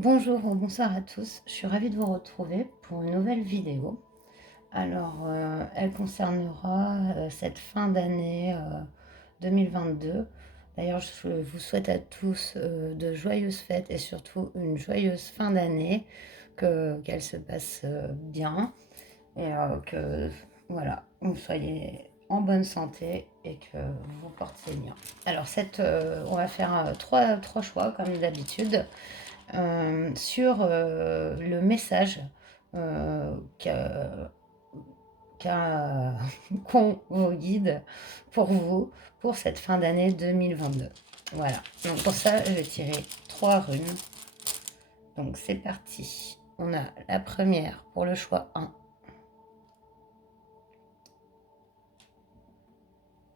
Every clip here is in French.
Bonjour ou bonsoir à tous, je suis ravie de vous retrouver pour une nouvelle vidéo. Alors, elle concernera cette fin d'année 2022. D'ailleurs, je vous souhaite à tous de joyeuses fêtes et surtout une joyeuse fin d'année, qu'elle se passe bien et que voilà, vous soyez en bonne santé et que vous vous portiez bien. Alors, on va faire trois choix comme d'habitude sur le message qu'a qu'ont vos guides pour vous pour cette fin d'année 2022. Voilà, donc pour ça, je vais tirer 3 runes. Donc c'est parti. On a la première pour le choix 1.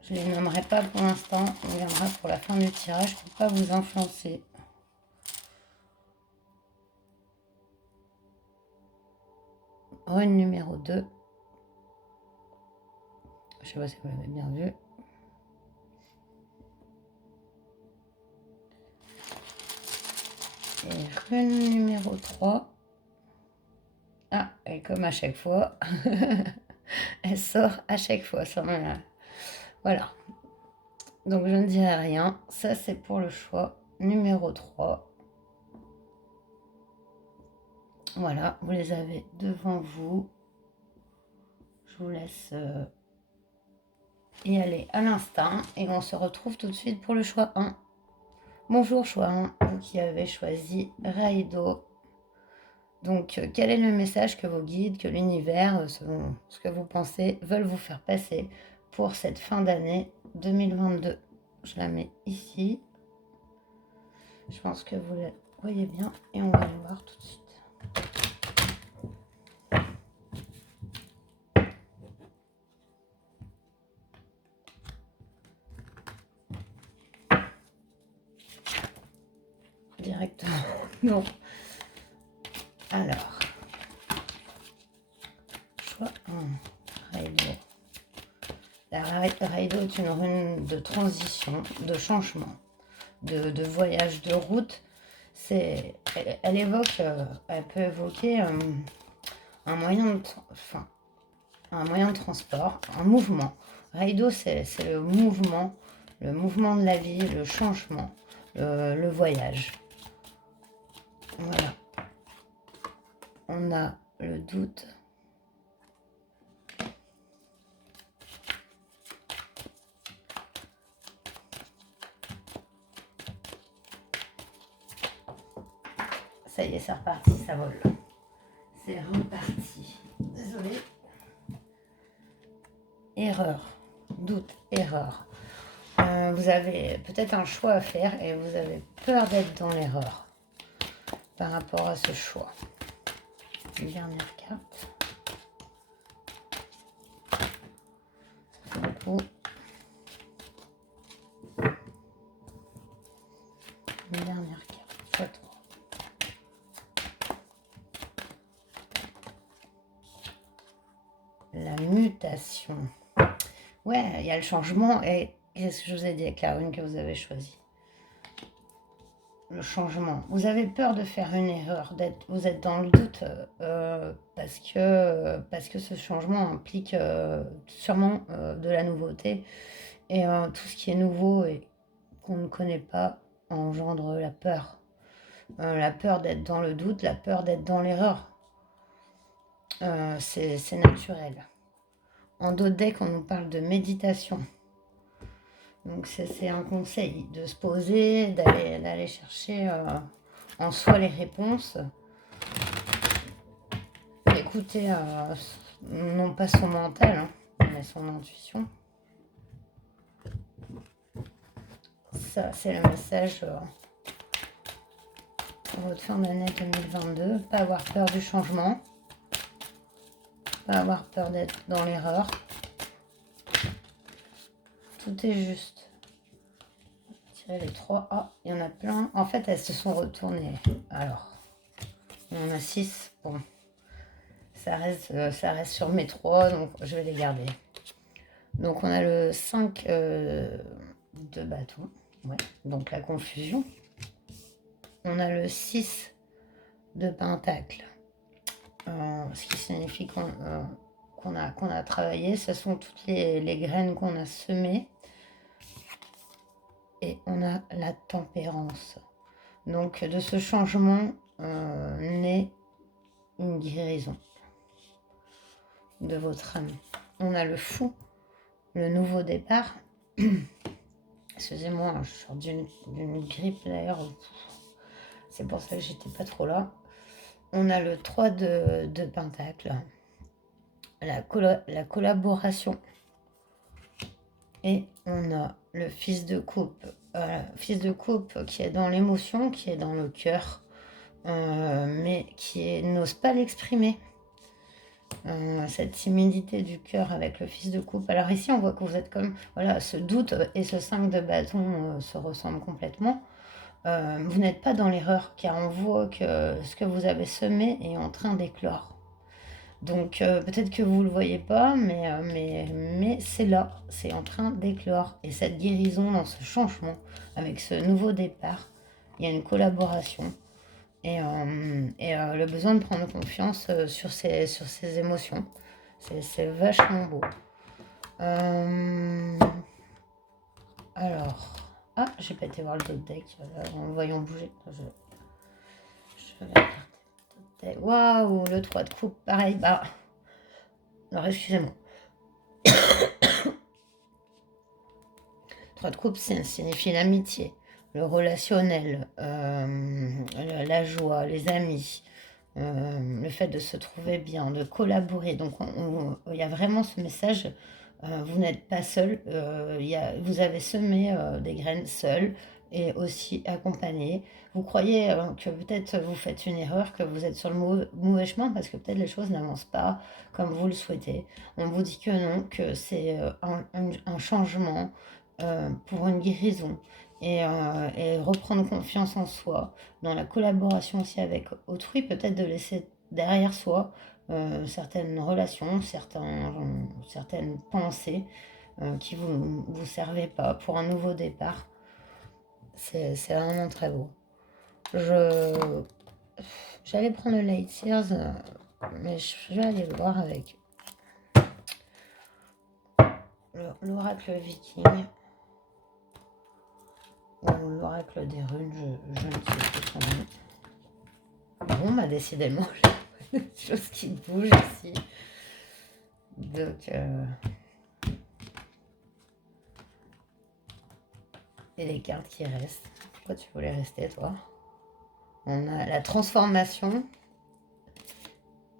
Je ne les nommerai pas pour l'instant, on viendra pour la fin du tirage pour ne pas vous influencer. Rune numéro 2. Je ne sais pas si vous l'avez bien vu. Et rune numéro 3. Ah, et comme à chaque fois, elle sort à chaque fois. Voilà. Donc je ne dirai rien. Ça, c'est pour le choix numéro 3. Voilà, vous les avez devant vous. Je vous laisse y aller à l'instant. Et on se retrouve tout de suite pour le choix 1. Bonjour choix 1, vous qui avez choisi Raido. Donc, quel est le message que vos guides, que l'univers, selon ce que vous pensez, veulent vous faire passer pour cette fin d'année 2022? Je la mets ici. Je pense que vous la voyez bien et on va le voir tout de suite. Directement. Non. Alors, choix 1. Raido. La Raido est une rune de transition, de changement, de voyage, de route. Elle évoque, elle peut évoquer un moyen de transport, un mouvement. Raido, c'est le mouvement de la vie, le changement, le voyage. Voilà. On a le doute. Ça y est, c'est reparti, ça vole. C'est reparti. Désolée. Erreur. Doute, erreur. Vous avez peut-être un choix à faire et vous avez peur d'être dans l'erreur par rapport à ce choix. Une dernière carte. Une dernière carte. Choix 3. La mutation. Ouais, il y a le changement et qu'est-ce que je vous ai dit avec la rune que vous avez choisie? Le changement. Vous avez peur de faire une erreur, vous êtes dans le doute parce que ce changement implique sûrement de la nouveauté. Et tout ce qui est nouveau et qu'on ne connaît pas engendre la peur. La peur d'être dans le doute, la peur d'être dans l'erreur. C'est naturel. En d'autres decks, on nous parle de méditation. Donc c'est un conseil de se poser, d'aller chercher en soi les réponses. Écouter non pas son mental, mais son intuition. Ça, c'est le message pour votre fin d'année 2022. Pas avoir peur du changement. Pas avoir peur d'être dans l'erreur. Tout est juste. Tirer les 3. Ah, il y en a plein. En fait, elles se sont retournées. Alors, il y en a 6. Bon, ça reste sur mes 3, donc je vais les garder. Donc, on a le 5 de bâton. Ouais, donc la confusion. On a le 6 de pentacle. Ce qui signifie qu'on a travaillé. Ce sont toutes les graines qu'on a semées. Et on a la tempérance. Donc de ce changement naît une guérison de votre âme. On a le fou, le nouveau départ. Excusez-moi, je sors d'une grippe d'ailleurs. C'est pour ça que j'étais pas trop là. On a le 3 de pentacle, la collaboration. Et on a le fils de coupe. Fils de coupe qui est dans l'émotion, qui est dans le cœur, mais qui n'ose pas l'exprimer. Cette timidité du cœur avec le fils de coupe. Alors ici, on voit que vous êtes comme... Voilà, ce doute et ce 5 de bâton se ressemblent complètement. Vous n'êtes pas dans l'erreur, car on voit que ce que vous avez semé est en train d'éclore. Donc peut-être que vous ne le voyez pas, mais c'est là, c'est en train d'éclore. Et cette guérison dans ce changement, avec ce nouveau départ, il y a une collaboration. Et le besoin de prendre confiance sur ses émotions. C'est vachement beau. Alors, j'ai pas été voir le top deck. En le voyant bouger. Je vais regarder. Waouh, le 3 de coupe, pareil. Bah, alors, excusez-moi. 3 de coupe, ça signifie l'amitié, le relationnel, la joie, les amis, le fait de se trouver bien, de collaborer. Donc, il y a vraiment ce message. Vous n'êtes pas seul. Vous avez semé des graines seul et aussi accompagné. Vous croyez que peut-être vous faites une erreur, que vous êtes sur le mauvais chemin parce que peut-être les choses n'avancent pas comme vous le souhaitez. On vous dit que non, que c'est un changement pour une guérison et reprendre confiance en soi, dans la collaboration aussi avec autrui, peut-être de laisser derrière soi certaines relations, certaines pensées qui vous servaient pas pour un nouveau départ. C'est vraiment très beau. J'allais prendre le Light Sears, mais je vais aller le voir avec l'oracle viking ou l'oracle des runes, je ne sais plus son nom. Bon, bah décidément, j'ai des choses qui bougent ici. Donc, et les cartes qui restent. Pourquoi tu voulais rester, toi? On a la transformation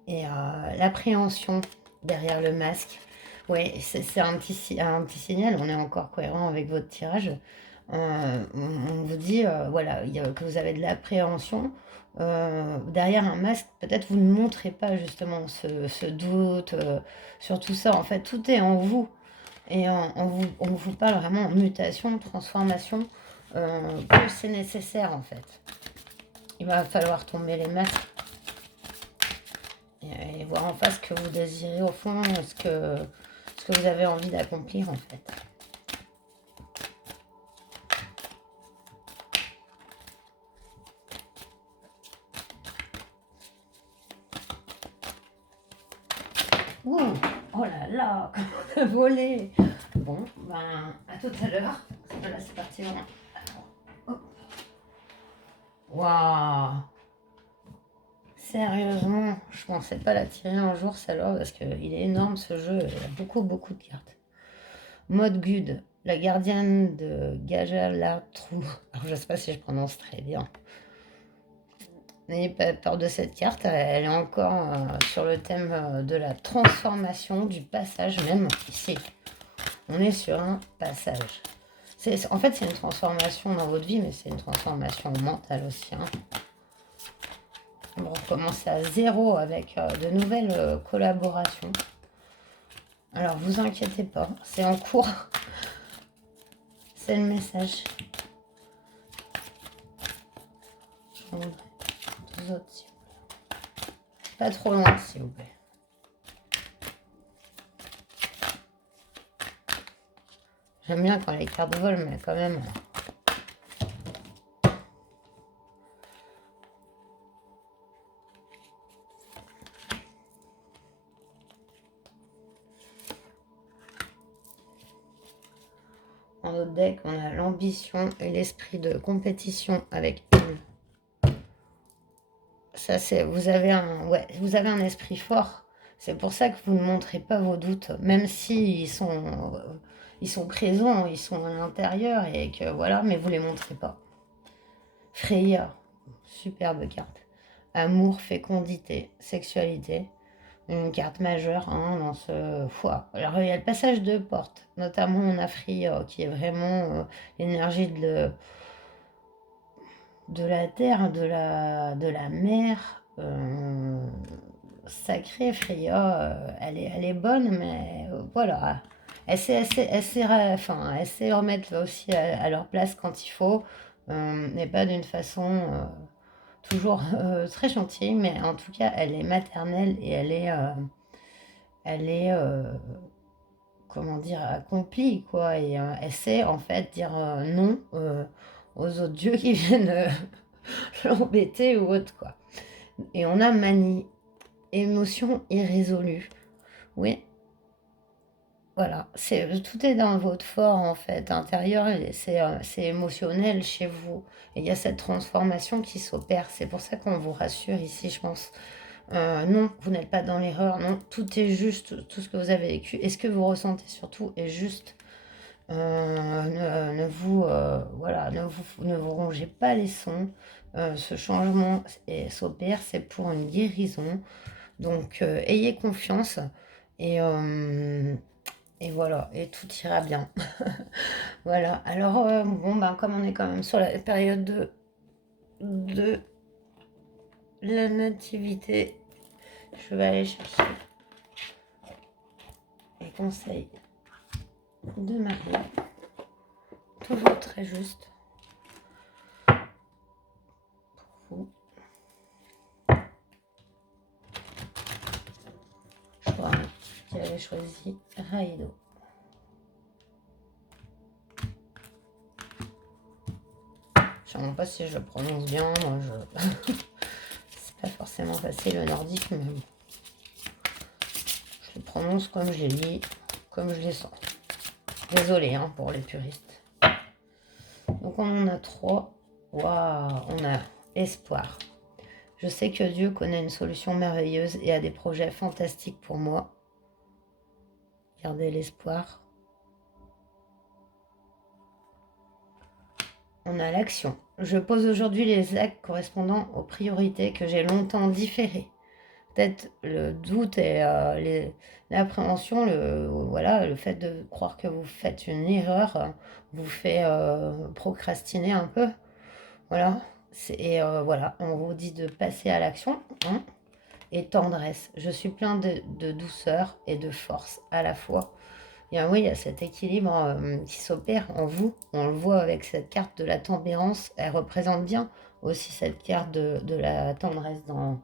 et l'appréhension derrière le masque. Oui, c'est un petit signal. On est encore cohérent avec votre tirage. On vous dit voilà, que vous avez de l'appréhension. Derrière un masque, peut-être vous ne montrez pas justement ce doute sur tout ça. En fait, tout est en vous. Et on vous parle vraiment en mutation, transformation, que c'est nécessaire en fait. Il va falloir tomber les masques et voir en face ce que vous désirez au fond, ce que vous avez envie d'accomplir en fait. Ouh, oh là là, comment on a volé. Bon, ben, à tout à l'heure. Là, c'est parti. Waouh. Sérieusement, je pensais pas la tirer un jour celle-là parce qu'il est énorme ce jeu, il y a beaucoup de cartes. Maud Gud, la gardienne de Gajalartrou. Alors je sais pas si je prononce très bien. N'ayez pas peur de cette carte, elle est encore sur le thème de la transformation, du passage même ici. On est sur un passage. En fait c'est une transformation dans votre vie, mais c'est une transformation mentale aussi. Hein. On recommence à zéro avec de nouvelles collaborations. Alors, vous inquiétez pas, c'est en cours. C'est le message. Je vous deux autres, s'il vous plaît. Pas trop loin, s'il vous plaît. J'aime bien quand les cartes volent, mais quand même... Dans notre deck, on a l'ambition et l'esprit de compétition avec une. Ça, c'est, vous avez un esprit fort. C'est pour ça que vous ne montrez pas vos doutes, même si ils sont présents, ils sont à l'intérieur et que voilà, mais vous les montrez pas. Frayeur, superbe carte. Amour, fécondité, sexualité. Une carte majeure dans ce foie. Alors il y a le passage de porte, notamment en Afrique, qui est vraiment l'énergie de la terre, de la mer. Sacrée Freya, elle est bonne, mais voilà. Elle sait remettre aussi à leur place quand il faut, mais pas d'une façon toujours très gentille, mais en tout cas, elle est maternelle et elle est comment dire, accomplie, quoi. Et elle sait en fait dire non aux autres dieux qui viennent l'embêter ou autre, quoi. Et on a manie, émotion irrésolue. Oui, voilà, tout est dans votre fort en fait, intérieur, et c'est émotionnel chez vous. Et il y a cette transformation qui s'opère. C'est pour ça qu'on vous rassure ici, je pense. Non, vous n'êtes pas dans l'erreur. Non, tout est juste, tout ce que vous avez vécu. Et ce que vous ressentez surtout est juste. Voilà, ne vous rongez pas les sons. Ce changement s'opère, c'est pour une guérison. Donc, ayez confiance. Et, euh, et voilà, et tout ira bien. Voilà, alors, bon, ben, comme on est quand même sur la période de la nativité, je vais aller chercher les conseils de Marie. Toujours très juste pour vous. Je crois qu'il avait choisi Raido. Je ne sais pas si je le prononce bien. Moi, c'est pas forcément facile le nordique, mais je le prononce comme je les lis, comme je les sens. Désolée pour les puristes. Donc on en a 3. Waouh, on a espoir. Je sais que Dieu connaît une solution merveilleuse et a des projets fantastiques pour moi. Gardez l'espoir. On a l'action. Je pose aujourd'hui les actes correspondant aux priorités que j'ai longtemps différées. Peut-être le doute et l'appréhension, le fait de croire que vous faites une erreur, vous fait procrastiner un peu. Voilà. Voilà, on vous dit de passer à l'action. Et tendresse. Je suis plein de douceur et de force à la fois. Et oui, il y a cet équilibre qui s'opère en vous. On le voit avec cette carte de la tempérance. Elle représente bien aussi cette carte de la tendresse dans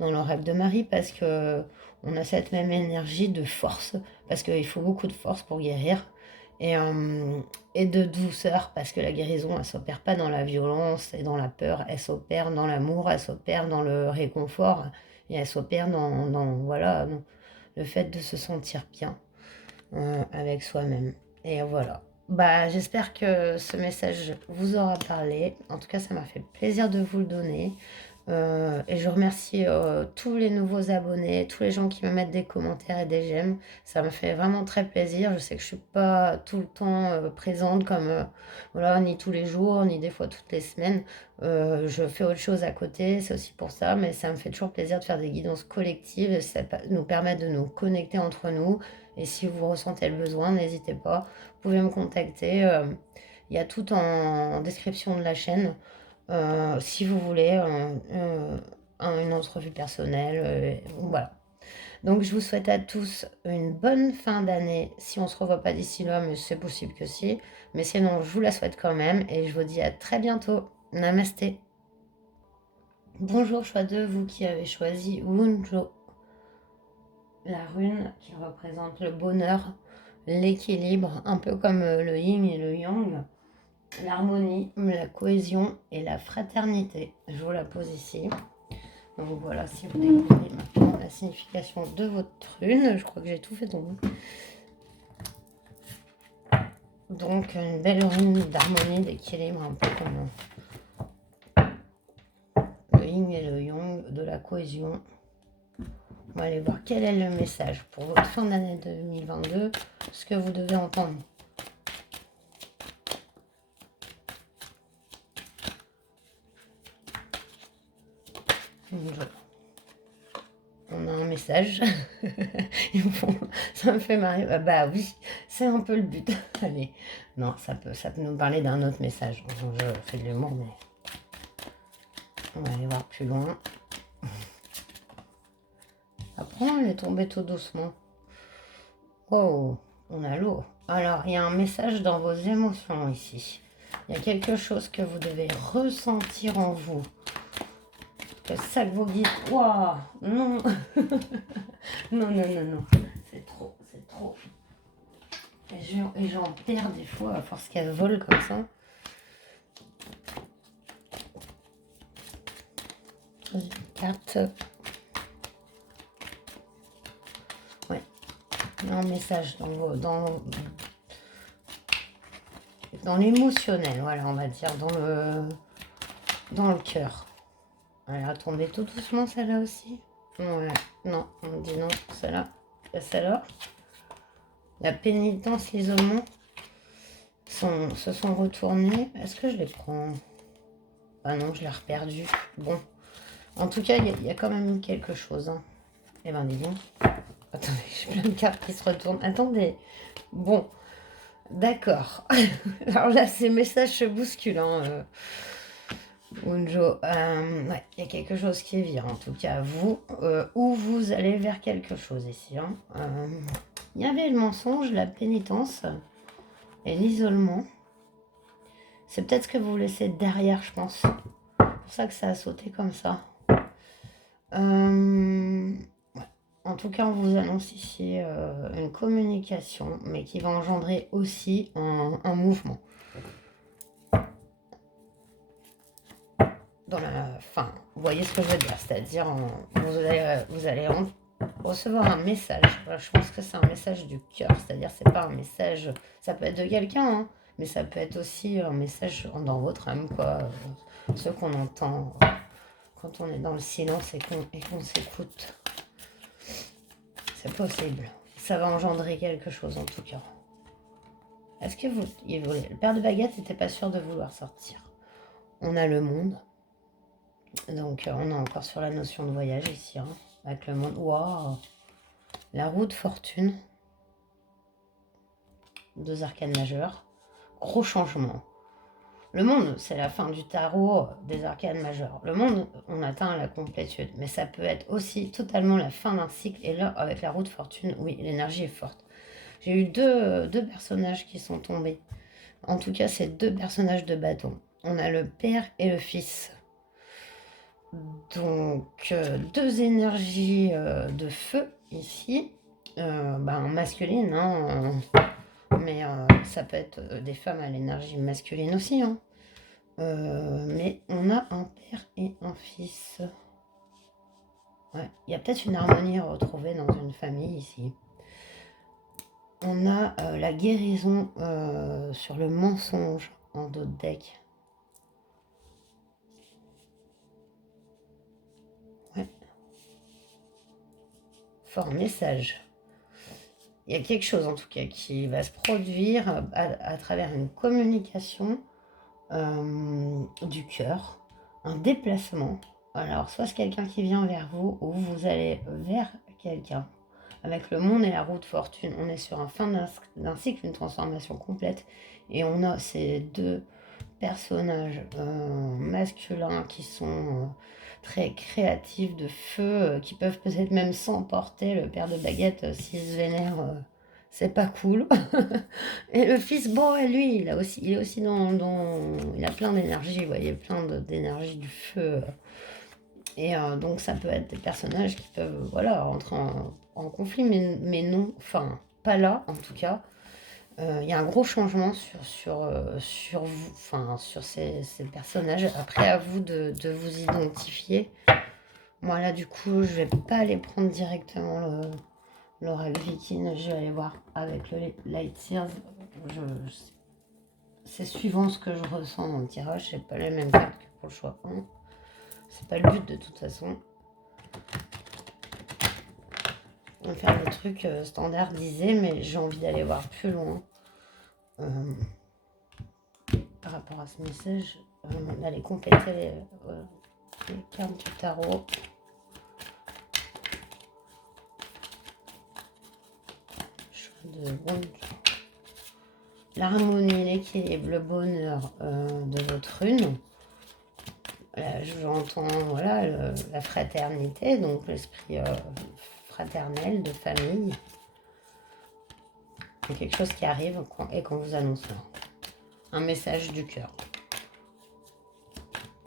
le rêve de Marie parce que on a cette même énergie de force parce qu'il faut beaucoup de force pour guérir et de douceur parce que la guérison elle s'opère pas dans la violence et dans la peur, elle s'opère dans l'amour, elle s'opère dans le réconfort et elle s'opère voilà, dans le fait de se sentir bien avec soi-même. Et voilà. Bah, j'espère que ce message vous aura parlé. En tout cas, ça m'a fait plaisir de vous le donner. Et je remercie tous les nouveaux abonnés, tous les gens qui me mettent des commentaires et des j'aime. Ça me fait vraiment très plaisir. Je sais que je suis pas tout le temps présente comme voilà, ni tous les jours, ni des fois toutes les semaines. Je fais autre chose à côté, c'est aussi pour ça, mais ça me fait toujours plaisir de faire des guidances collectives. Ça nous permet de nous connecter entre nous. Et si vous ressentez le besoin, n'hésitez pas. Vous pouvez me contacter. Il y a tout en description de la chaîne. Si vous voulez une entrevue personnelle, voilà. Donc je vous souhaite à tous une bonne fin d'année. Si on ne se revoit pas d'ici là, mais c'est possible que si. Mais sinon, je vous la souhaite quand même et je vous dis à très bientôt. Namasté. Bonjour, choix de vous qui avez choisi Wunjo. La rune qui représente le bonheur, l'équilibre, un peu comme le yin et le yang. L'harmonie, la cohésion et la fraternité. Je vous la pose ici. Donc voilà, si vous découvrez maintenant la signification de votre rune, je crois que j'ai tout fait tomber. Donc une belle rune d'harmonie, d'équilibre, un peu comme le yin et le yang, de la cohésion. On va aller voir quel est le message pour votre fin d'année 2022, ce que vous devez entendre. On a un message. Ça me fait marrer. Bah oui, c'est un peu le but. Allez, non, ça peut nous parler d'un autre message. Je fais de l'humour, mais on va aller voir plus loin. Après, elle est tombée tout doucement. Oh, on a l'eau. Alors, il y a un message dans vos émotions ici. Il y a quelque chose que vous devez ressentir en vous. C'est ça que vous dites. Waouh, non. Non, non, non, non. C'est trop, c'est trop. Et j'en perds des fois à force qu'elles volent comme ça. Carte. Ouais. Un message dans l'émotionnel, voilà, on va dire, dans le cœur. Elle a tombé tout doucement, celle-là aussi. Ouais, non, on dit non, celle-là. Celle-là. La pénitence, l'isolement se sont retournés. Est-ce que je les prends? Ah non, je l'ai reperdu. Bon. En tout cas, il y a quand même quelque chose. Hein. Eh ben, dis donc. Attendez, j'ai plein de cartes qui se retournent. Attendez. Bon. D'accord. Alors là, ces messages se bousculent. Hein, Unjo. Ouais, il y a quelque chose qui vire. En tout cas, vous. Ou vous allez vers quelque chose ici. Hein. Il y avait le mensonge, la pénitence et l'isolement. C'est peut-être ce que vous laissez derrière, je pense. C'est pour ça que ça a sauté comme ça. Ouais. En tout cas, on vous annonce ici une communication, mais qui va engendrer aussi un mouvement. Dans la fin, vous voyez ce que je veux dire, c'est-à-dire vous allez recevoir un message. Je pense que c'est un message du cœur, c'est-à-dire c'est pas un message, ça peut être de quelqu'un, hein, mais ça peut être aussi un message dans votre âme, quoi. Ce qu'on entend quand on est dans le silence et qu'on s'écoute. C'est possible. Ça va engendrer quelque chose en tout cas. Est-ce que le père de baguette n'était pas sûr de vouloir sortir? On a le monde. Donc on est encore sur la notion de voyage ici. Hein, avec le monde. Waouh! La roue de fortune. 2 arcanes majeures. Gros changement. Le monde, c'est la fin du tarot des arcanes majeures. Le monde, on atteint la complétude. Mais ça peut être aussi totalement la fin d'un cycle. Et là, avec la roue de fortune, oui, l'énergie est forte. J'ai eu deux personnages qui sont tombés. En tout cas, c'est 2 personnages de bâton. On a le père et le fils. Donc, 2 énergies de feu ici. Masculine, hein, mais ça peut être des femmes à l'énergie masculine aussi. Hein. Mais on a un père et un fils. Ouais, il y a peut-être une harmonie à retrouver dans une famille ici. On a la guérison sur le mensonge en dos de deck. Ouais. Fort message. Il y a quelque chose en tout cas qui va se produire à travers une communication du cœur, un déplacement. Alors, soit c'est quelqu'un qui vient vers vous ou vous allez vers quelqu'un. Avec le monde et la roue de fortune, on est sur un fin d'un cycle, une transformation complète. Et on a ces 2 personnages masculins qui sont très créatifs, de feu, qui peuvent peut-être même s'emporter. Le père de baguette, s'il se vénère, c'est pas cool. Et le fils, bon, lui, il est aussi il a plein d'énergie, vous voyez, plein d'énergie du feu. Et donc ça peut être des personnages qui peuvent, voilà, rentrer en conflit, mais non, enfin, pas là, en tout cas. Il y a un gros changement sur vous, enfin, sur ces personnages. Après, à vous de vous identifier. Moi, là, du coup, je vais pas aller prendre directement l'oracle viking. Je vais aller voir avec le Light Seers. c'est suivant ce que je ressens dans le tirage. C'est pas les mêmes cartes que pour le choix 1. C'est pas le but de toute façon. On va faire des trucs standardisés, mais j'ai envie d'aller voir plus loin par rapport à ce message, d'aller compléter les cartes du tarot. De l'harmonie, l'équilibre, le bonheur de votre rune. J'entends voilà, la fraternité, donc l'esprit fraternel de famille. C'est quelque chose qui arrive et qu'on vous annonce là. Un message du cœur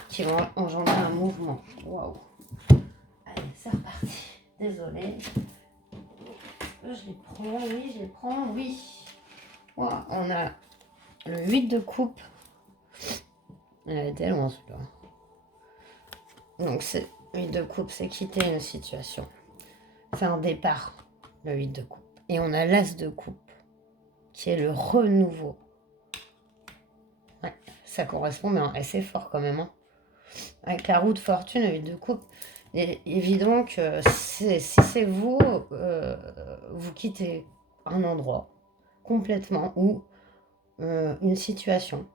qui va engendrer un mouvement. Waouh! Allez, c'est reparti. Désolée. Je les prends, oui, je les prends, oui. Wow, on a le 8 de coupe. Elle a été loin celui-là. Donc, c'est 8 de coupe, c'est quitter une situation. C'est un départ, le 8 de coupe. Et on a l'as de coupe, qui est le renouveau. Ouais, ça correspond, mais c'est fort quand même. Hein. Avec la roue de fortune, le 8 de coupe, il est évident que si c'est vous, vous quittez un endroit complètement ou une situation,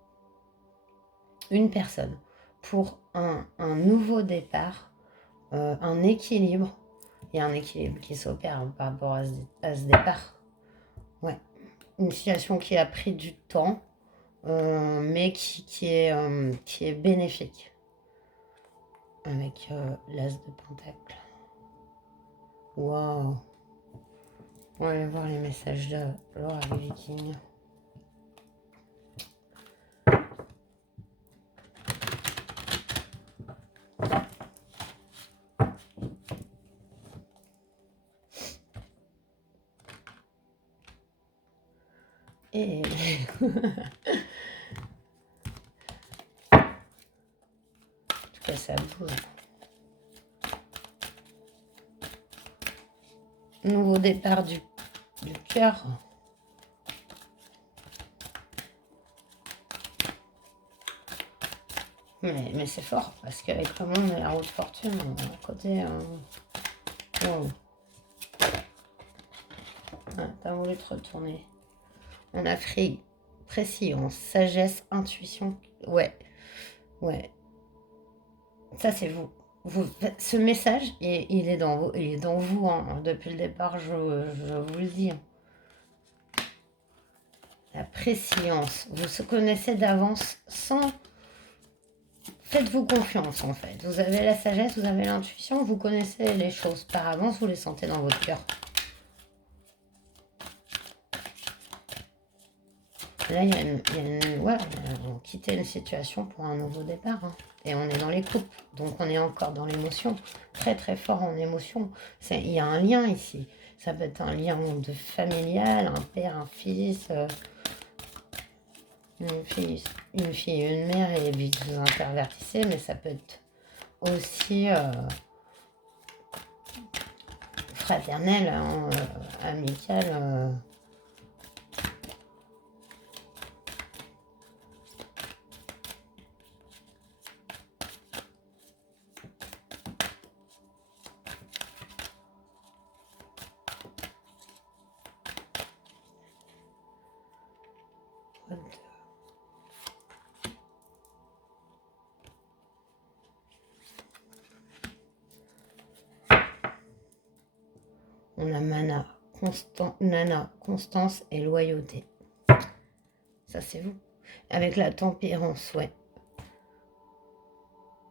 une personne, pour un nouveau départ, un équilibre. Il y a un équilibre qui s'opère par rapport à ce départ. Ouais. Une situation qui a pris du temps, mais qui est bénéfique. Avec l'as de pentacle. Waouh! On va aller voir les messages de Laura Viking. Et en tout cas, ça bouge. Nouveau départ du cœur. Mais c'est fort, parce qu'avec le monde et la roue de fortune, à côté... Wow. Ah, t'as voulu te retourner. On a pris préscience, sagesse, intuition. Ouais. Ça, c'est vous. Ce message, il est dans vous. Il est dans vous. Hein. Depuis le départ, je vous le dis. La préscience. Vous se connaissez d'avance sans... Faites-vous confiance, en fait. Vous avez la sagesse, vous avez l'intuition. Vous connaissez les choses par avance. Vous les sentez dans votre cœur. Là, il y a une ouais, on quittait une situation pour un nouveau départ. Hein. Et on est dans les coupes. Donc, on est encore dans l'émotion. Très, très fort en émotion. Il y a un lien ici. Ça peut être un lien de familial, un père, un fils, une fille, une mère, et puis vous intervertissez. Mais ça peut être aussi fraternel, hein, amical. On a Nana, constance et loyauté. Ça, c'est vous. Avec la tempérance, ouais.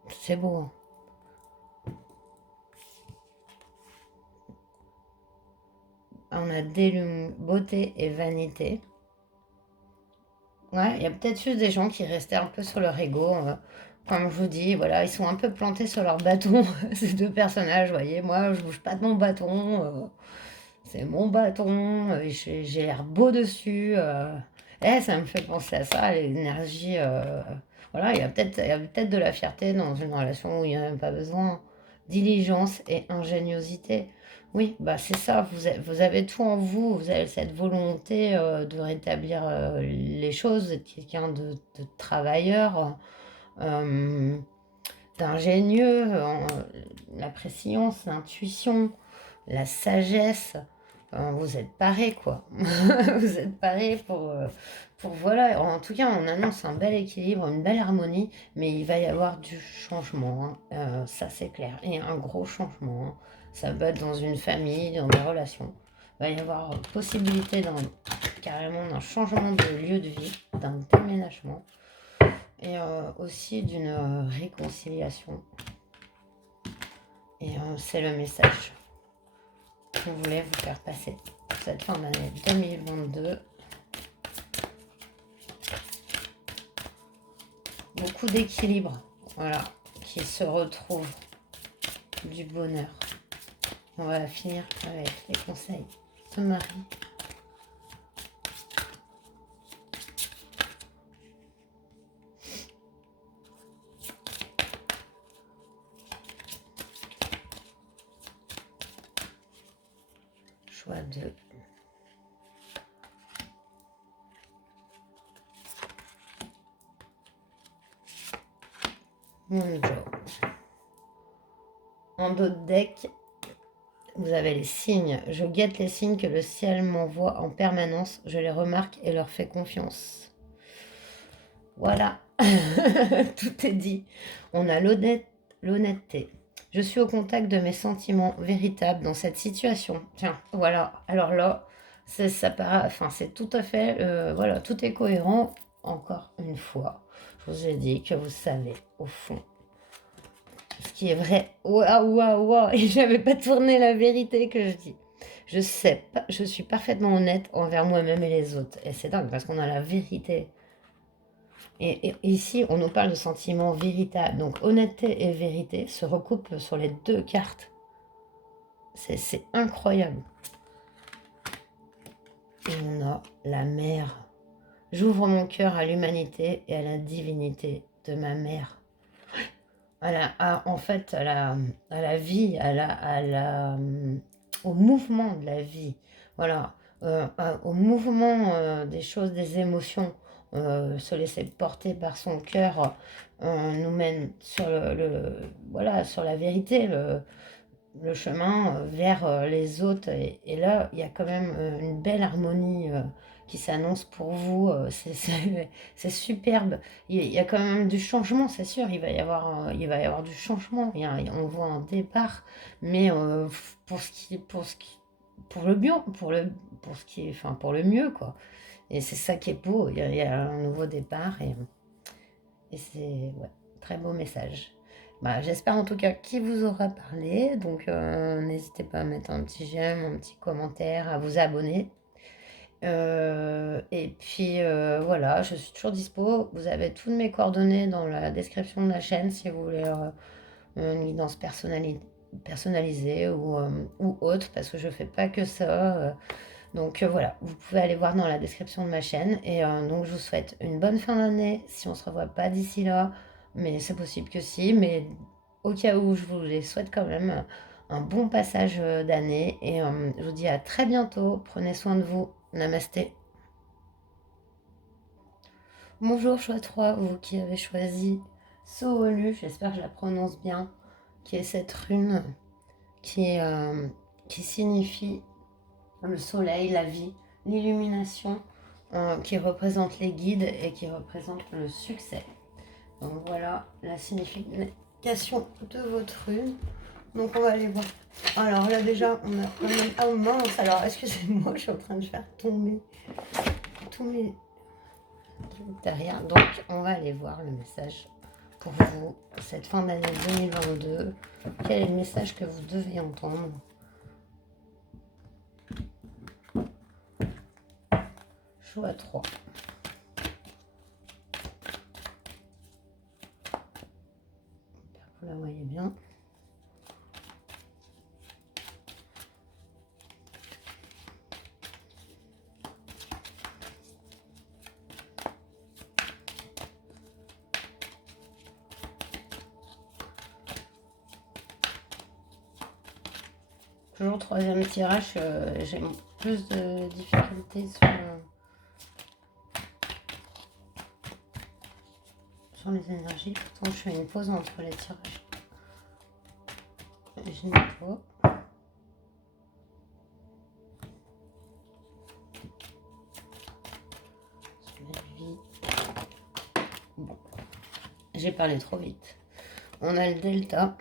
C'est beau. Hein. On a beauté et vanité. Ouais, il y a peut-être juste des gens qui restaient un peu sur leur ego. Comme je vous dis, voilà, ils sont un peu plantés sur leur bâton, ces deux personnages, vous voyez. Moi, je bouge pas de mon bâton. C'est mon bâton. J'ai l'air beau dessus. Ça me fait penser à ça, l'énergie. Voilà, il y a peut-être de la fierté dans une relation où il n'y en a même pas besoin. diligence et ingéniosité. Oui, bah c'est ça, vous avez tout en vous, vous avez cette volonté de rétablir les choses, d'être quelqu'un de travailleur, euh, d'ingénieux, la préscience, l'intuition, la sagesse. Vous êtes paré, quoi. Vous êtes paré pour, voilà. En tout cas, on annonce un bel équilibre, une belle harmonie, mais il va y avoir du changement, hein. Ça, c'est clair. Et un gros changement, hein. Ça peut être dans une famille, dans des relations. Il va y avoir possibilité carrément d'un changement de lieu de vie, d'un déménagement et aussi d'une réconciliation. Et c'est le message que je voulais vous faire passer pour cette fin d'année 2022. Beaucoup d'équilibre, voilà, qui se retrouve, du bonheur. On va finir avec les conseils de Marie. Choix 2. Mon job. En dos de deck, vous avez les signes. Je guette les signes que le ciel m'envoie en permanence. Je les remarque et leur fais confiance. Voilà, tout est dit. On a l'honnêteté. Je suis au contact de mes sentiments véritables dans cette situation. Tiens, voilà. Alors là, c'est tout à fait, voilà, tout est cohérent. Encore une fois, je vous ai dit que vous savez au fond ce qui est vrai. Waouh, waouh, waouh. Et j'avais pas tourné la vérité que je dis. Je sais pas, je suis parfaitement honnête envers moi-même et les autres. Et c'est dingue parce qu'on a la vérité. Et ici, on nous parle de sentiments véritables. Donc, honnêteté et vérité se recoupent sur les deux cartes. C'est incroyable. Et on a la mère. J'ouvre mon cœur à l'humanité et à la divinité de ma mère. En fait, à la vie, au mouvement de la vie. Voilà. Au mouvement des choses, des émotions. Se laisser porter par son cœur nous mène sur voilà, sur la vérité, le chemin vers les autres. Et là, il y a quand même une belle harmonie qui s'annonce pour vous. C'est superbe. Il y a quand même du changement, c'est sûr. Il va y avoir du changement. On voit un départ, mais pour le bien, pour ce qui est, enfin, pour le mieux, quoi. Et c'est ça qui est beau. Il y a un nouveau départ et c'est ouais, très beau message. Bah, j'espère en tout cas qu'il vous aura parlé. Donc n'hésitez pas à mettre un petit j'aime, un petit commentaire, à vous abonner. Et puis voilà, je suis toujours dispo. Vous avez toutes mes coordonnées dans la description de la chaîne si vous voulez une guidance personnalisée ou autre, parce que je fais pas que ça. Donc voilà, vous pouvez aller voir dans la description de ma chaîne. Et donc je vous souhaite une bonne fin d'année, si on ne se revoit pas d'ici là, mais c'est possible que si, mais au cas où, je vous les souhaite quand même un bon passage d'année. Et je vous dis à très bientôt, prenez soin de vous, namasté. Bonjour choix 3, vous qui avez choisi Soolu, j'espère que je la prononce bien, qui est cette rune qui signifie le soleil, la vie, l'illumination, qui représente les guides et qui représente le succès. Donc voilà la signification de votre rune. Donc on va aller voir. Alors là déjà, on a quand même... Oh mince, alors excusez-moi, je suis en train de faire tomber tous mes trucs derrière. Donc on va aller voir le message pour vous, cette fin d'année 2022. Quel est le message que vous devez entendre? Choix 3. Vous la voyez bien. Toujours troisième tirage, j'ai plus de difficultés sur les énergies. Pourtant, je fais une pause entre les tirages. Je n'ai pas. Bon, j'ai parlé trop vite. On a le delta.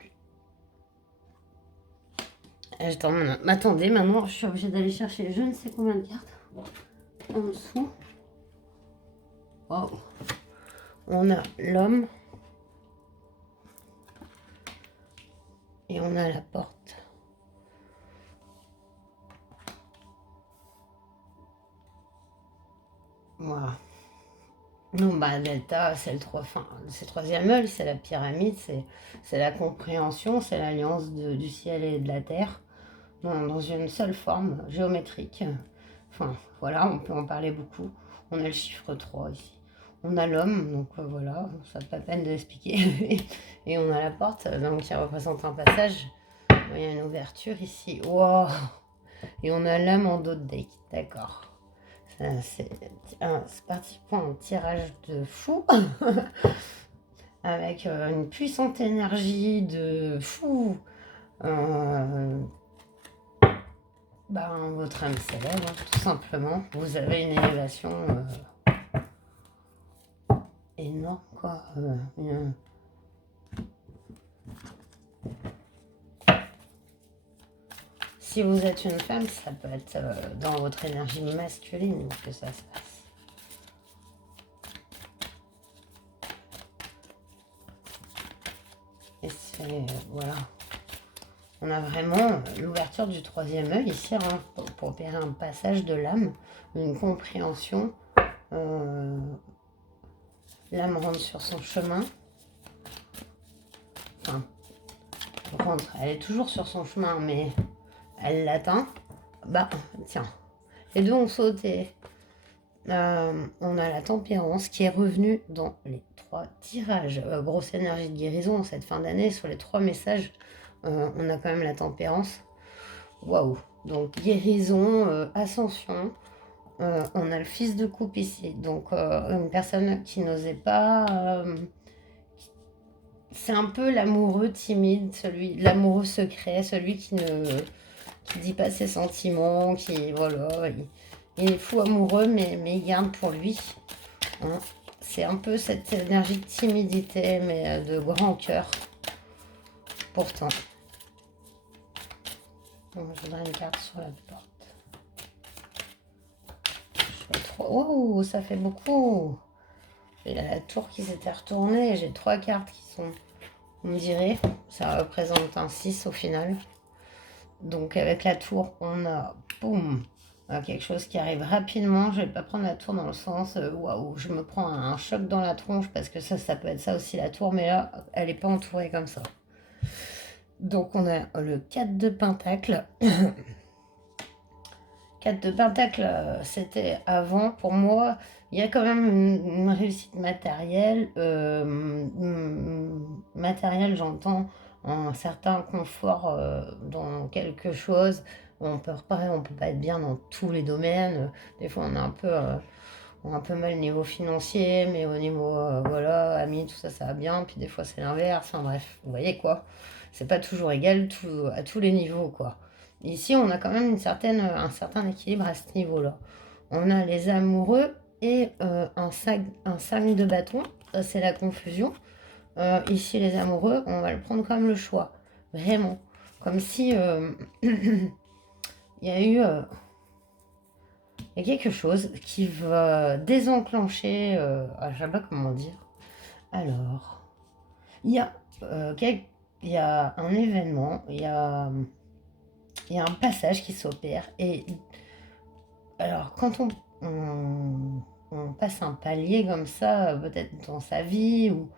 Attendez, maintenant, je suis obligée d'aller chercher je ne sais combien de cartes en dessous. Wow. On a l'homme. Et on a la porte. Voilà. Non, bah, delta, c'est le troisième œil, c'est la pyramide, c'est la compréhension, c'est l'alliance du ciel et de la terre. Dans une seule forme géométrique. Enfin, voilà, on peut en parler beaucoup. On a le chiffre 3 ici. On a l'homme, donc voilà, ça n'a pas peine de l'expliquer. Et on a la porte, donc qui représente un passage. Il y a une ouverture ici. Wow. Et on a l'âme en dos de deck, d'accord. C'est parti pour un tirage de fou. Avec une puissante énergie de fou. Votre âme s'élève, tout simplement. Vous avez une élévation énorme, quoi. Si vous êtes une femme, ça peut être dans votre énergie masculine que ça se passe. Et c'est... voilà. On a vraiment l'ouverture du troisième œil ici, hein, pour opérer un passage de l'âme, une compréhension. L'âme rentre sur son chemin. Enfin, rentre, elle est toujours sur son chemin, mais elle l'atteint. Bah, tiens. Les deux ont sauté. On a la tempérance qui est revenue dans les 3 tirages. Grosse énergie de guérison en cette fin d'année. Sur les 3 messages, on a quand même la tempérance. Waouh! Donc guérison, ascension. On a le fils de coupe ici. Donc une personne qui n'osait pas... c'est un peu l'amoureux timide, l'amoureux secret, celui qui dit pas ses sentiments, qui voilà, il est fou amoureux, mais il garde pour lui. Hein. C'est un peu cette énergie de timidité, mais de grand cœur. Pourtant. Bon, je voudrais une carte sur la porte. Oh, ça fait beaucoup. Il y a la tour qui s'était retournée. J'ai 3 cartes qui sont, on me dirait, ça représente un 6 au final. Donc avec la tour, on a, boum, quelque chose qui arrive rapidement. Je vais pas prendre la tour dans le sens, waouh, je me prends un choc dans la tronche, parce que ça peut être ça aussi la tour, mais là, elle n'est pas entourée comme ça. Donc on a le 4 de pentacle. 4 de pentacle, c'était avant. Pour moi, il y a quand même une réussite matérielle. Matérielle, j'entends un certain confort dans quelque chose. On peut reparer, on peut pas être bien dans tous les domaines. Des fois, on a un peu mal au niveau financier, mais au niveau, voilà, amis, tout ça, ça va bien. Puis des fois, c'est l'inverse. Enfin bref, vous voyez quoi. C'est pas toujours égal à tous les niveaux, quoi. Ici, on a quand même un certain équilibre à ce niveau-là. On a les amoureux et un 5 de bâton. Ça, c'est la confusion. Ici, les amoureux, on va le prendre comme le choix. Vraiment. Comme si il y a eu... il y a quelque chose qui va désenclencher... je ne sais pas comment dire. Alors, il y a un événement, il y a un passage qui s'opère. Et alors, quand on passe un palier comme ça, peut-être dans sa vie, ou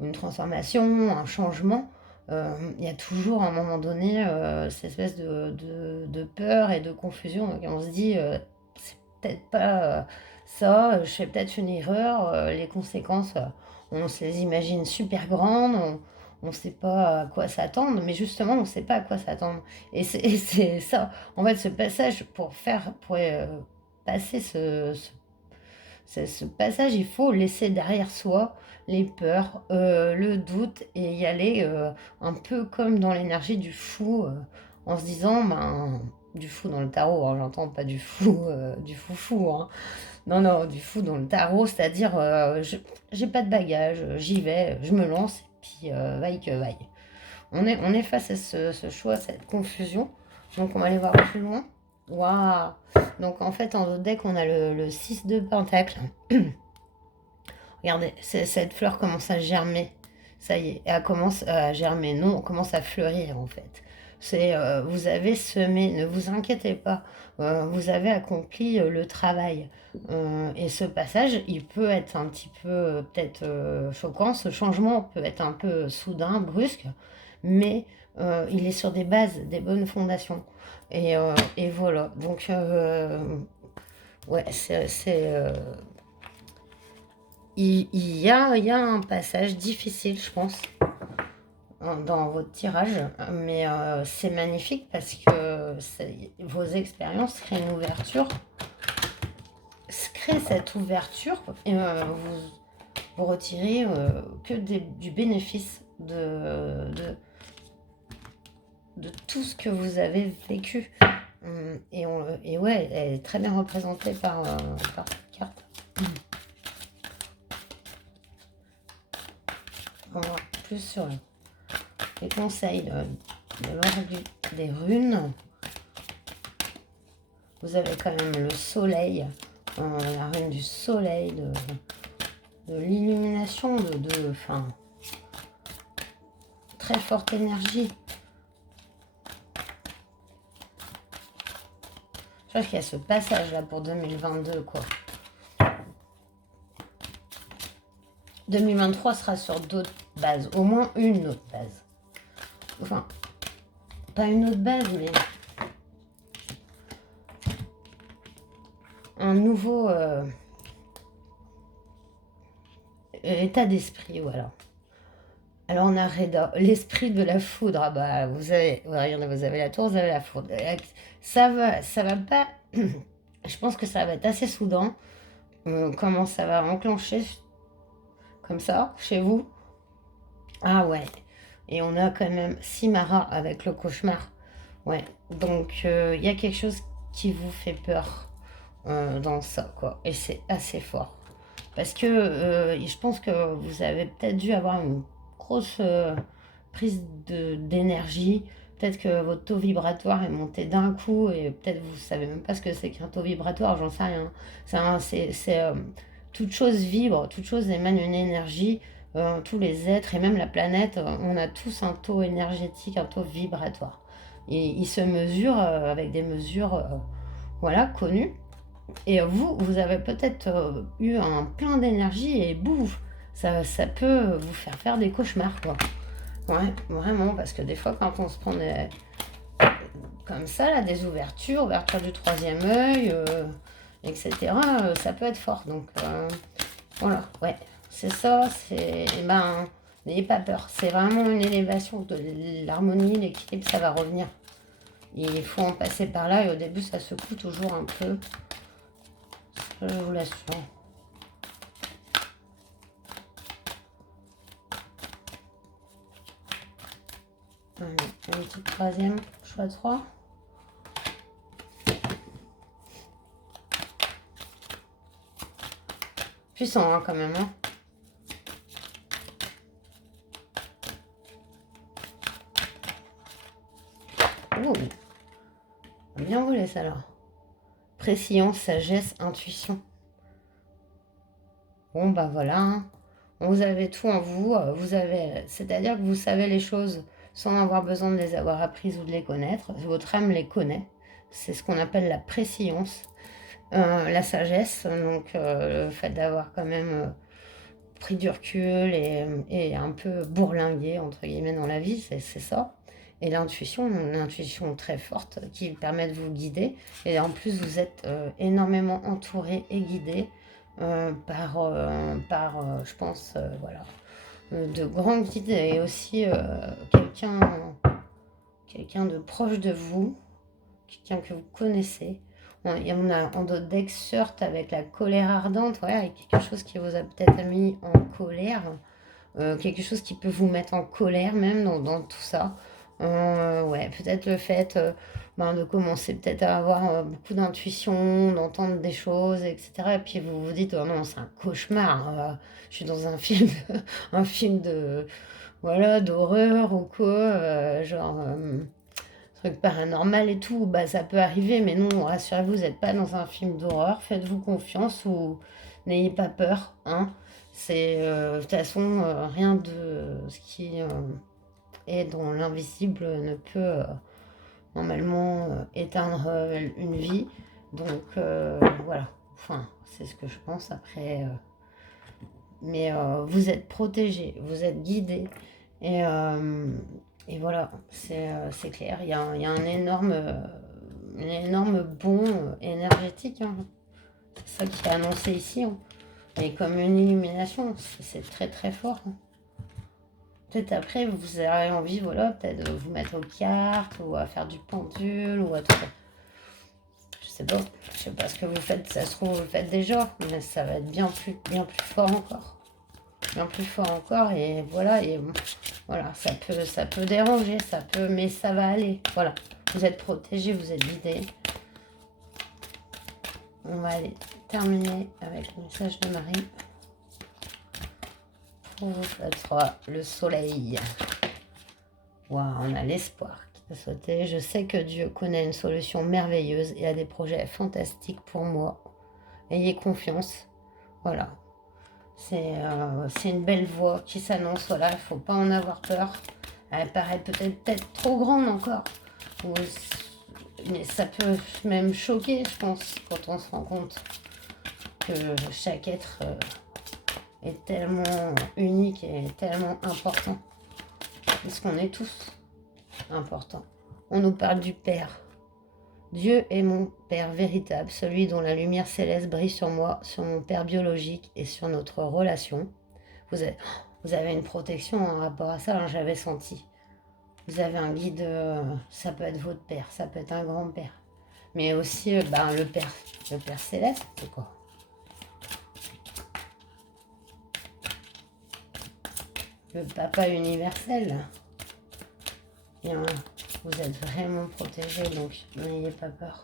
une transformation, un changement, il y a toujours à un moment donné cette espèce de peur et de confusion. Donc on se dit, c'est peut-être pas ça, je fais peut-être une erreur, les conséquences, on se les imagine super grandes, on ne sait pas à quoi s'attendre, mais justement, on ne sait pas à quoi s'attendre. Et c'est ça, en fait, ce passage, pour passer ce passage, il faut laisser derrière soi les peurs, le doute, et y aller un peu comme dans l'énergie du fou, en se disant, ben, du fou dans le tarot, hein, j'entends pas du fou, du foufou, hein. Non, non, du fou dans le tarot, c'est-à-dire, j'ai pas de bagage, j'y vais, je me lance, et puis vaille que vaille. On est face à ce choix, cette confusion. Donc on va aller voir plus loin. Waouh! Donc en fait, en notre deck, on a le 6 de Pentacle. Regardez, cette fleur commence à germer. Ça y est, elle commence à germer. Non, on commence à fleurir en fait. Vous avez semé, ne vous inquiétez pas. Vous avez accompli le travail. Et ce passage, il peut être un petit peu peut-être choquant. Ce changement peut être un peu soudain, brusque, mais il est sur des bases, des bonnes fondations. Et voilà. Donc, ouais, il y a un passage difficile, je pense, dans votre tirage, mais c'est magnifique parce que vos expériences créent une ouverture, créent cette ouverture, et vous retirez que du bénéfice de tout ce que vous avez vécu. Et ouais, elle est très bien représentée par cette carte. On va plus sur les conseils de l'ordre des runes. Vous avez quand même le soleil, la rune du soleil, de l'illumination, enfin, très forte énergie. Je pense qu'il y a ce passage là pour 2022, quoi. 2023 sera sur d'autres bases, au moins une autre base. Enfin, pas une autre base, mais un nouveau état d'esprit, voilà. Alors on a Reda, l'esprit de la foudre. Ah bah vous avez la tour, vous avez la foudre. Ça va pas. Je pense que ça va être assez soudain. Comment ça va enclencher comme ça chez vous? Ah ouais. Et on a quand même Simara avec le cauchemar. Ouais. Donc il y a quelque chose qui vous fait peur dans ça, quoi. Et c'est assez fort. Parce que je pense que vous avez peut-être dû avoir une grosse prise d'énergie. Peut-être que votre taux vibratoire est monté d'un coup et peut-être vous savez même pas ce que c'est qu'un taux vibratoire, j'en sais rien. Toute chose vibre, toute chose émane une énergie. Tous les êtres et même la planète, on a tous un taux énergétique, un taux vibratoire. Et il se mesure avec des mesures voilà, connues. Et vous avez peut-être eu un plein d'énergie et bouf, ça peut vous faire des cauchemars, quoi. Ouais, vraiment, parce que des fois, quand on se prend comme ça, là, des ouverture du troisième œil, etc., ça peut être fort. Donc, voilà, ouais, c'est ça, ben, n'ayez pas peur. C'est vraiment une élévation de l'harmonie, l'équilibre, ça va revenir. Il faut en passer par là et au début, ça secoue toujours un peu. Je vous l'assure. Allez, une petite troisième, choix 3. Puissant hein, quand même. Hein. Oh, bien roulé ça là. Préscience, sagesse, intuition. Bon bah voilà. Hein. Vous avez tout en vous. C'est-à-dire que vous savez les choses sans avoir besoin de les avoir apprises ou de les connaître. Votre âme les connaît. C'est ce qu'on appelle la préscience. La sagesse, donc le fait d'avoir quand même pris du recul et un peu bourlingué entre guillemets dans la vie, c'est ça. Et l'intuition, une intuition très forte qui permet de vous guider. Et en plus, vous êtes énormément entouré et guidé par je pense, voilà, de grands guides et aussi quelqu'un de proche de vous, quelqu'un que vous connaissez. On a en d'autres decks Surt avec la colère ardente, ouais, avec quelque chose qui vous a peut-être mis en colère, quelque chose qui peut vous mettre en colère même dans tout ça. Ouais, peut-être le fait de commencer peut-être à avoir beaucoup d'intuition, d'entendre des choses, etc. Et puis vous vous dites, oh non, c'est un cauchemar. Je suis dans un film, un film de, voilà, d'horreur ou quoi, truc paranormal et tout. Bah, ça peut arriver, mais non, rassurez-vous, vous n'êtes pas dans un film d'horreur. Faites-vous confiance ou n'ayez pas peur, hein. C'est de toute façon rien de ce qui est dans l'invisible ne peut normalement éteindre une vie. Donc voilà. Enfin, c'est ce que je pense après. Mais vous êtes protégé, vous êtes guidé. Et voilà, c'est clair. Il y a un énorme bond énergétique, hein. C'est ça qui est annoncé ici, hein. Et comme une illumination, c'est très très fort, hein. Peut-être après, vous aurez envie, voilà, peut-être de vous mettre aux cartes ou à faire du pendule ou à tout ça. Je sais pas ce que vous faites, ça se trouve vous le faites déjà, mais ça va être bien plus fort encore. Bien plus fort encore et voilà, ça peut déranger, mais ça va aller. Voilà, vous êtes protégé, vous êtes guidé. On va aller terminer avec le message de Marie. Pour vous, le soleil. Waouh, on a l'espoir qui peut sauter. Je sais que Dieu connaît une solution merveilleuse et a des projets fantastiques pour moi. Ayez confiance. Voilà. C'est une belle voix qui s'annonce. Voilà, il ne faut pas en avoir peur. Elle paraît peut-être trop grande encore. Mais ça peut même choquer, je pense, quand on se rend compte que chaque être est tellement unique et tellement important. Parce qu'on est tous importants. On nous parle du Père. Dieu est mon Père véritable, celui dont la lumière céleste brille sur moi, sur mon Père biologique et sur notre relation. Vous avez une protection en rapport à ça, hein, j'avais senti. Vous avez un guide, ça peut être votre père, ça peut être un grand-père. Mais aussi le père céleste, quoi. Le papa universel. Bien, vous êtes vraiment protégé, donc n'ayez pas peur.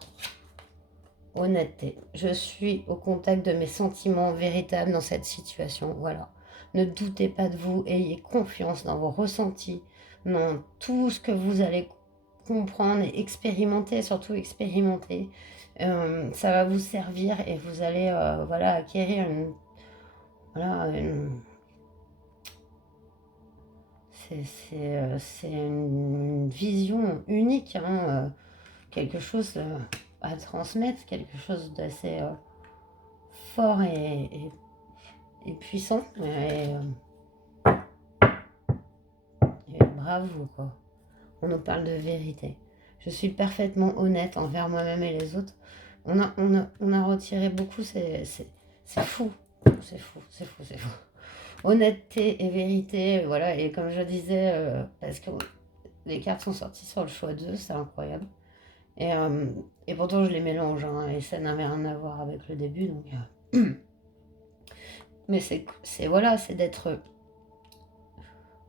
Honnêteté. Je suis au contact de mes sentiments véritables dans cette situation. Voilà. Ne doutez pas de vous, ayez confiance dans vos ressentis, dans tout ce que vous allez comprendre et expérimenter, surtout expérimenter. Ça va vous servir et vous allez acquérir c'est une vision unique, hein, quelque chose à transmettre, quelque chose d'assez fort et puissant. Et bravo, quoi. On nous parle de vérité. Je suis parfaitement honnête envers moi-même et les autres. On a retiré beaucoup, c'est fou. C'est fou. Honnêteté et vérité, voilà. Et comme je disais, parce que les cartes sont sorties sur le choix 2, c'est incroyable. Et pourtant, je les mélange, hein, et ça n'avait rien à voir avec le début. Donc, mais c'est d'être.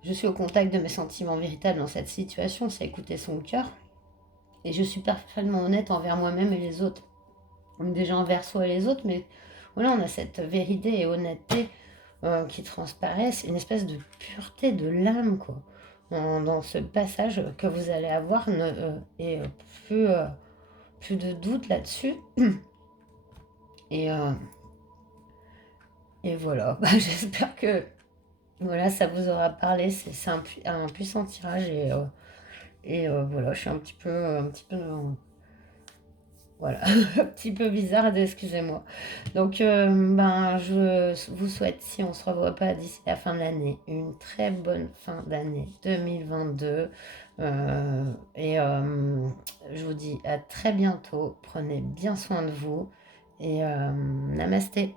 Je suis au contact de mes sentiments véritables dans cette situation, c'est écouter son cœur. Et je suis parfaitement honnête envers moi-même et les autres. Donc déjà envers soi et les autres, mais voilà, on a cette vérité et honnêteté qui transparaissent, une espèce de pureté de l'âme, quoi. Dans ce passage que vous allez avoir, et plus de doute là-dessus. Et voilà, j'espère que voilà, ça vous aura parlé. C'est un puissant tirage et voilà, je suis un petit peu voilà, un petit peu bizarre, excusez-moi. Donc, je vous souhaite, si on ne se revoit pas d'ici la fin de l'année, une très bonne fin d'année 2022. Je vous dis à très bientôt. Prenez bien soin de vous et namasté.